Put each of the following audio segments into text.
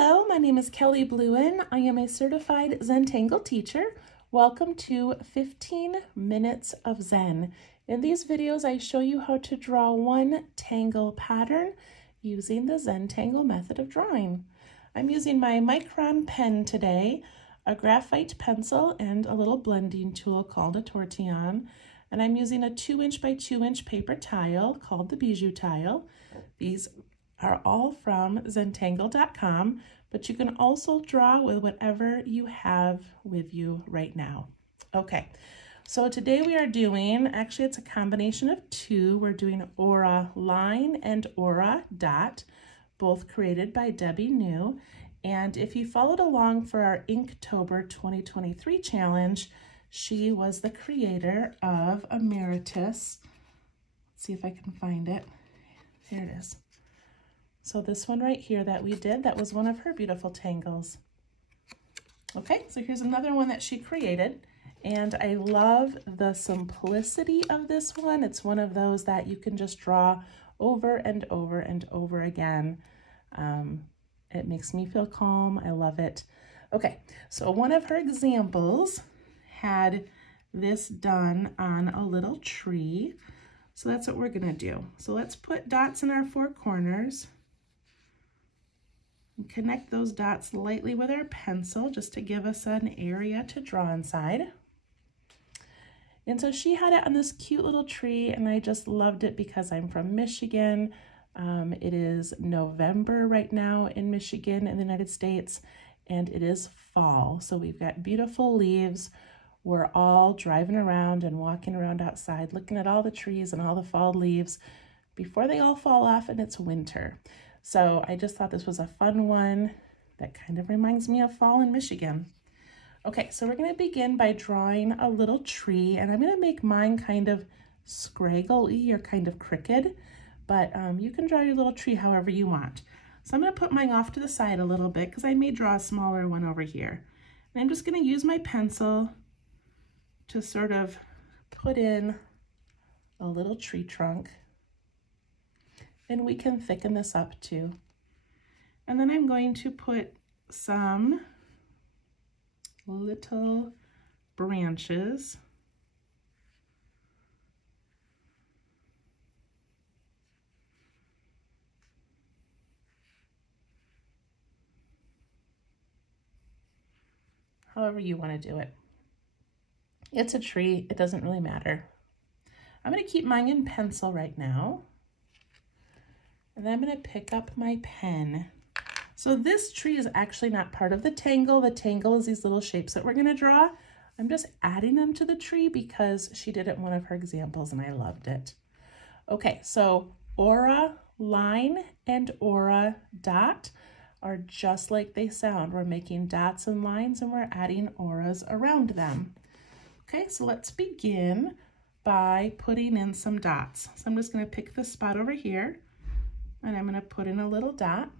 Hello, my name is Kelly Bluen. I am a certified Zentangle teacher. Welcome to 15 Minutes of Zen. In these videos, I show you how to draw one tangle pattern using the Zentangle method of drawing. I'm using my Micron pen today, a graphite pencil, and a little blending tool called a tortillon. And I'm using a 2" by 2" paper tile called the bijou tile. These are all from Zentangle.com, but you can also draw with whatever you have with you right now. Okay, so today we are doing, actually it's a combination of two. We're doing Auraline and Auradot, both created by Debbie New. And if you followed along for our Inktober 2023 challenge, she was the creator of Emeritus. Let's see if I can find it. There it is. So this one right here that we did, that was one of her beautiful tangles. Okay, so here's another one that she created, and I love the simplicity of this one. It's one of those that you can just draw over and over and over again. It makes me feel calm. I love it. Okay, so one of her examples had this done on a little tree. So that's what we're gonna do. So let's put dots in our four corners. And connect those dots lightly with our pencil just to give us an area to draw inside. And so she had it on this cute little tree, and I just loved it because I'm from Michigan. It is November right now in Michigan in the United States, and it is fall. So we've got beautiful leaves. We're all driving around and walking around outside, looking at all the trees and all the fall leaves before they all fall off and it's winter. So I just thought this was a fun one that kind of reminds me of fall in Michigan. Okay, so we're going to begin by drawing a little tree, and I'm going to make mine kind of scraggly or kind of crooked, but you can draw your little tree however you want. So I'm going to put mine off to the side a little bit because I may draw a smaller one over here. And I'm just going to use my pencil to sort of put in a little tree trunk. And we can thicken this up too. And then I'm going to put some little branches however you want to do it. It's a tree, it doesn't really matter. I'm going to keep mine in pencil right now. And then I'm going to pick up my pen. So this tree is actually not part of the tangle. The tangle is these little shapes that we're going to draw. I'm just adding them to the tree because she did it in one of her examples and I loved it. Okay, so Auraline and Auradot are just like they sound. We're making dots and lines and we're adding auras around them. Okay, so let's begin by putting in some dots. So I'm just going to pick this spot over here. And I'm going to put in a little dot.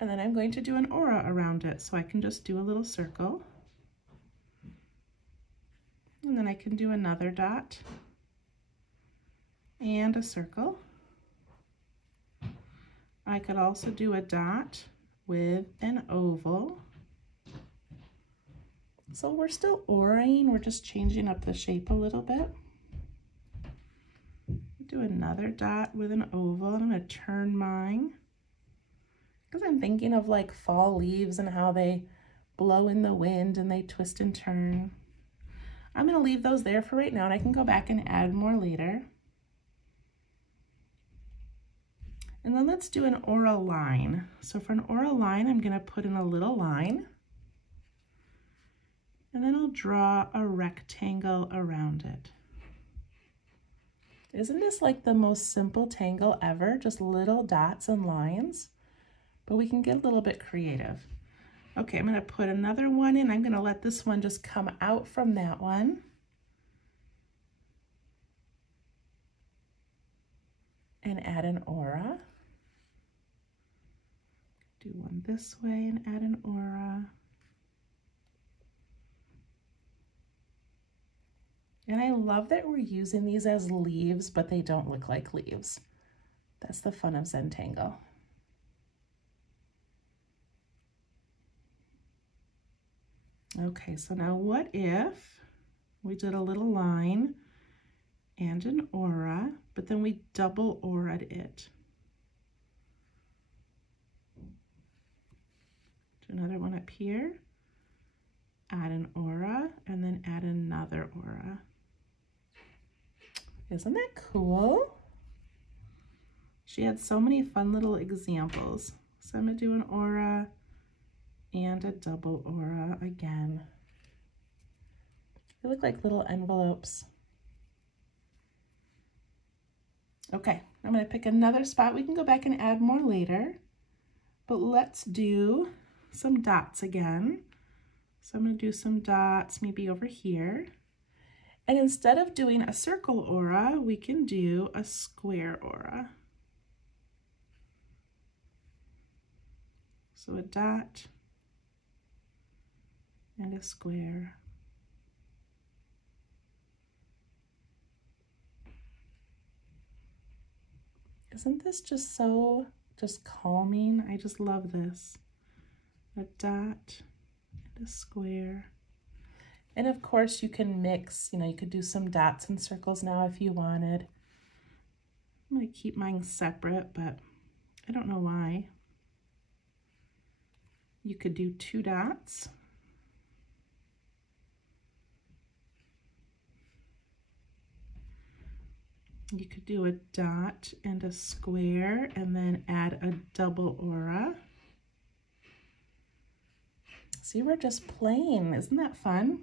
And then I'm going to do an aura around it. So I can just do a little circle. And then I can do another dot. And a circle. I could also do a dot with an oval. So we're still auraing, we're just changing up the shape a little bit. Do another dot with an oval, and I'm going to turn mine because I'm thinking of like fall leaves and how they blow in the wind and they twist and turn. I'm going to leave those there for right now, and I can go back and add more later. And then let's do an Auraline. So for an Auraline, I'm going to put in a little line, and then I'll draw a rectangle around it. Isn't this like the most simple tangle ever? Just little dots and lines, but we can get a little bit creative. Okay, I'm going to put another one in. I'm going to let this one just come out from that one. And add an aura. Do one this way and add an aura. And I love that we're using these as leaves, but they don't look like leaves. That's the fun of Zentangle. Okay, so now what if we did a little line and an aura, but then we double aura'd it? Do another one up here, add an aura, and then add another aura. Isn't that cool? She had so many fun little examples. So I'm gonna do an aura and a double aura again. They look like little envelopes. Okay, I'm gonna pick another spot. We can go back and add more later, but let's do some dots again. So I'm gonna do some dots maybe over here. And instead of doing a circle aura, we can do a square aura. So a dot and a square. Isn't this just so calming? I just love this. A dot and a square. And of course you can mix, you could do some dots and circles now if you wanted. I'm gonna keep mine separate, but I don't know why. You could do 2 dots. You could do a dot and a square and then add a double aura. See, we're just playing. Isn't that fun?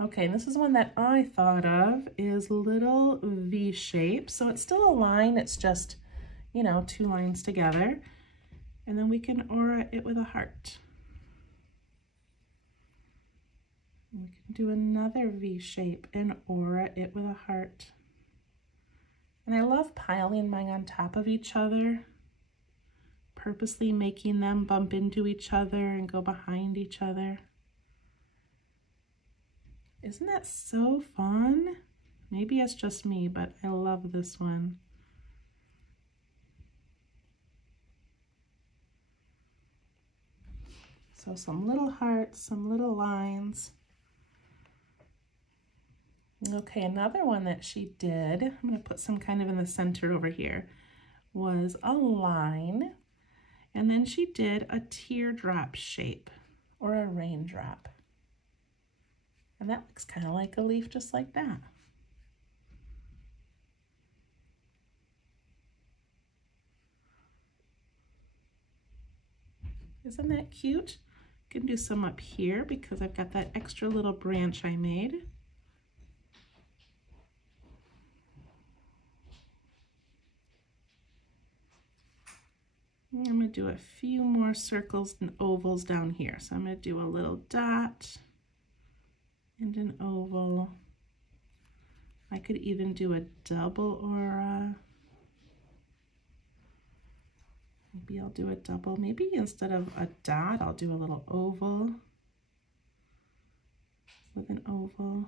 Okay, and this is one that I thought of, is little V shape. So it's still a line, it's just, 2 lines together. And then we can aura it with a heart. We can do another V shape and aura it with a heart. And I love piling mine on top of each other, purposely making them bump into each other and go behind each other. Isn't that so fun? Maybe it's just me, but I love this one. So some little hearts, some little lines. Okay, another one that she did, I'm going to put some kind of in the center over here, was a line. And then she did a teardrop shape or a raindrop. And that looks kind of like a leaf just like that. Isn't that cute? I can do some up here because I've got that extra little branch I made. I'm going to do a few more circles and ovals down here. So I'm going to do a little dot and an oval. I could even do a double aura. Maybe I'll do a double. Maybe instead of a dot, I'll do a little oval with an oval.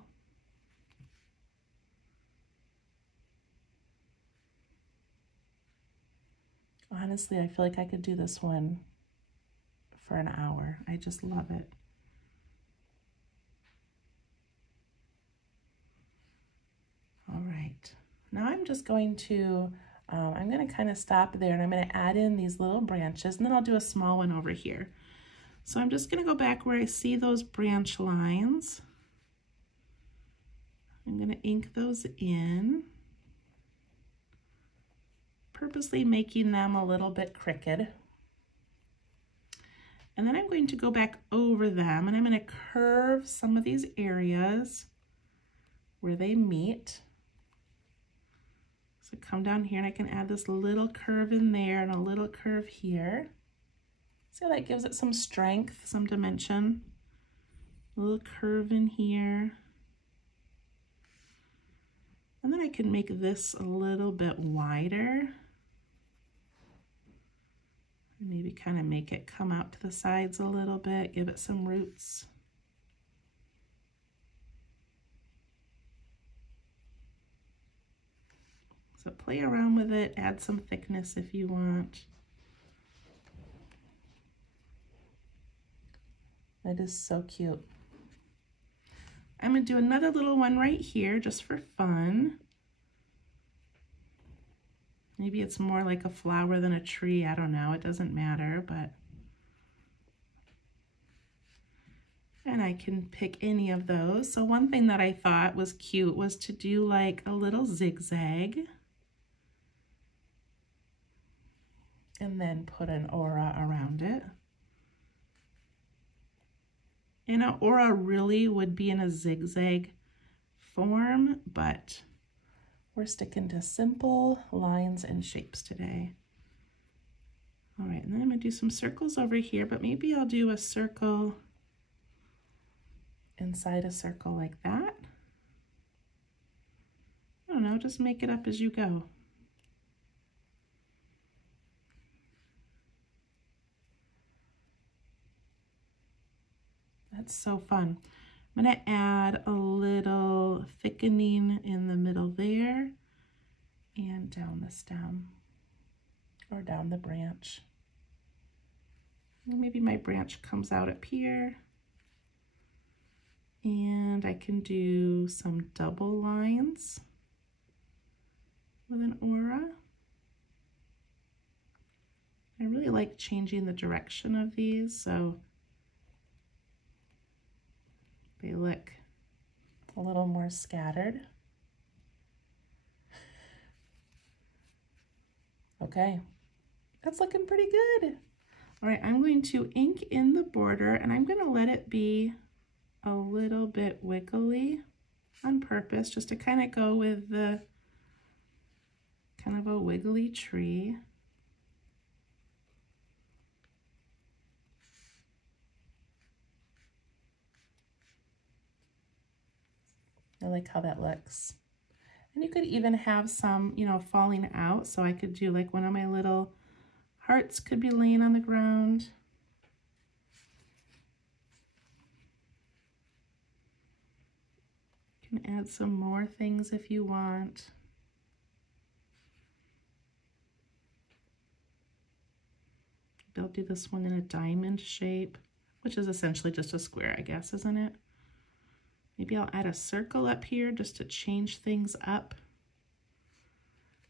Honestly, I feel like I could do this one for an hour. I just love it. All right, now I'm just going to, I'm going to kind of stop there and I'm going to add in these little branches and then I'll do a small one over here. So I'm just going to go back where I see those branch lines. I'm going to ink those in, purposely making them a little bit crooked. And then I'm going to go back over them and I'm going to curve some of these areas where they meet. So come down here and I can add this little curve in there and a little curve here. See how that gives it some strength, some dimension. A little curve in here. And then I can make this a little bit wider. Maybe kind of make it come out to the sides a little bit, give it some roots. So play around with it, add some thickness if you want. It is so cute. I'm going to do another little one right here just for fun. Maybe it's more like a flower than a tree. I don't know. It doesn't matter, but. And I can pick any of those. So one thing that I thought was cute was to do like a little zigzag. And then put an aura around it. And an aura really would be in a zigzag form, but we're sticking to simple lines and shapes today. All right, and then I'm gonna do some circles over here, but maybe I'll do a circle inside a circle like that. I don't know, just make it up as you go. That's so fun. I'm going to add a little thickening in the middle there and down the stem or down the branch. Maybe my branch comes out up here. And I can do some double lines with an aura. I really like changing the direction of these, so they look a little more scattered. Okay, that's looking pretty good. All right, I'm going to ink in the border and I'm going to let it be a little bit wiggly on purpose, just to kind of go with the kind of a wiggly tree. I like how that looks. And you could even have some, you know, falling out. So I could do like one of my little hearts could be laying on the ground. You can add some more things if you want. Maybe I'll do this one in a diamond shape, which is essentially just a square, I guess, isn't it? Maybe I'll add a circle up here just to change things up.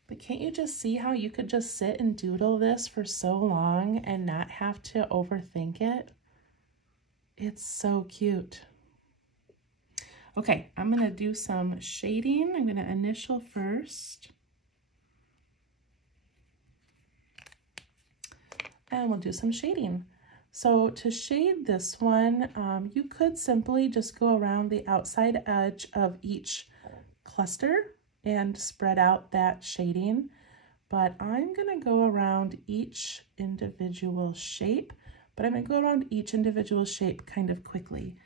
But can't you just see how you could just sit and doodle this for so long and not have to overthink it? It's so cute. Okay, I'm gonna do some shading. I'm gonna initial first. And we'll do some shading. So to shade this one, you could simply just go around the outside edge of each cluster and spread out that shading. But I'm gonna go around each individual shape, but I'm gonna go around each individual shape kind of quickly.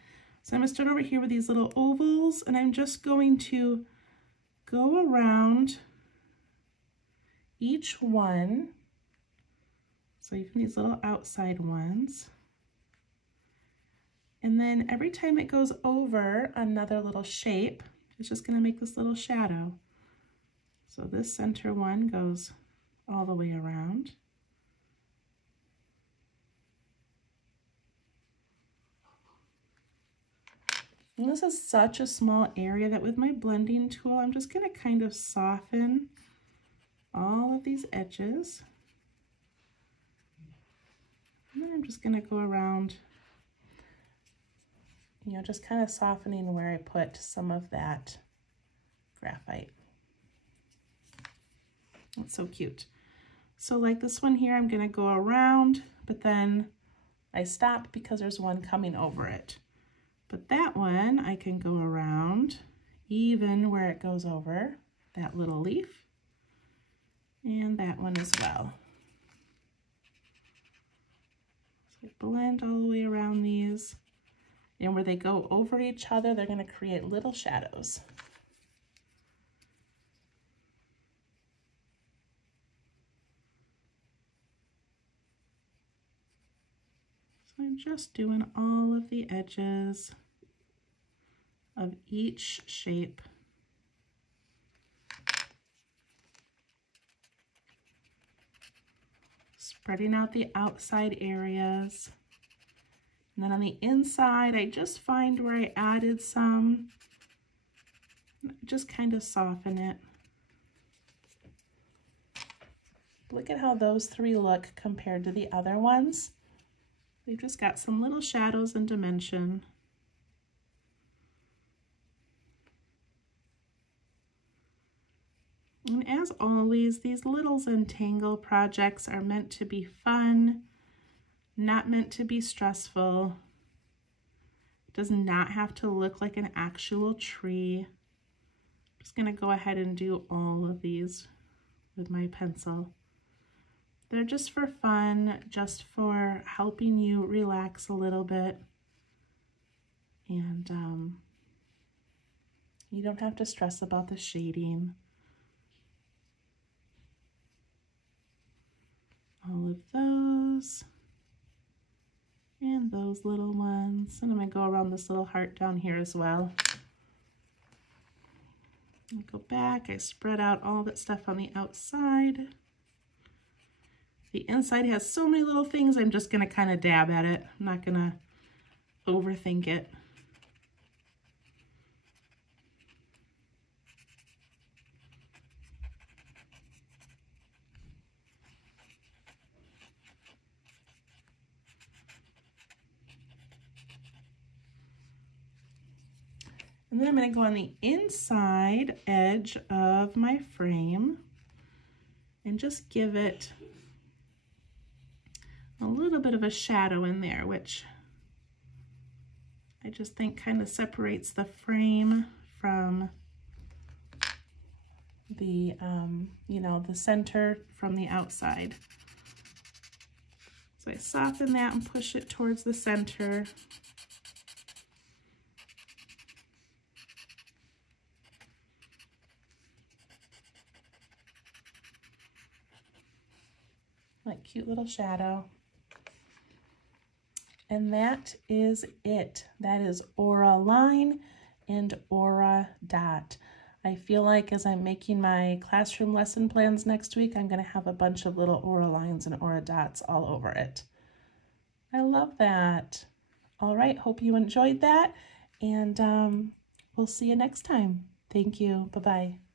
So I'm gonna start over here with these little ovals, and I'm just going to go around each one. So you can these little outside ones. And then every time it goes over another little shape, it's just gonna make this little shadow. So this center one goes all the way around. And this is such a small area that with my blending tool, I'm just gonna kind of soften all of these edges. And then I'm just gonna go around, you know, just kind of softening where I put some of that graphite. That's so cute. So like this one here, I'm gonna go around, but then I stop because there's one coming over it. But that one, I can go around even where it goes over that little leaf, and that one as well. So blend all the way around these, and where they go over each other, they're going to create little shadows. So I'm just doing all of the edges of each shape. Spreading out the outside areas. And then on the inside, I just find where I added some, just kind of soften it. Look at how those three look compared to the other ones. They've just got some little shadows and dimension. And as always, these little Zentangle projects are meant to be fun, not meant to be stressful. It does not have to look like an actual tree. I'm just gonna go ahead and do all of these with my pencil. They're just for fun, just for helping you relax a little bit. And you don't have to stress about the shading. All of those. And those little ones. And I'm going to go around this little heart down here as well. I go back, I spread out all that stuff on the outside. The inside has so many little things, I'm just going to kind of dab at it. I'm not going to overthink it. And then I'm going to go on the inside edge of my frame and just give it a little bit of a shadow in there, which I just think kind of separates the frame from the, you know, the center from the outside. So I soften that and push it towards the center. Like cute little shadow. And that is it. That is Auraline and Auradot. I feel like as I'm making my classroom lesson plans next week, I'm going to have a bunch of little Auralines and Auradots all over it. I love that. All right, hope you enjoyed that, and we'll see you next time. Thank you. Bye-bye.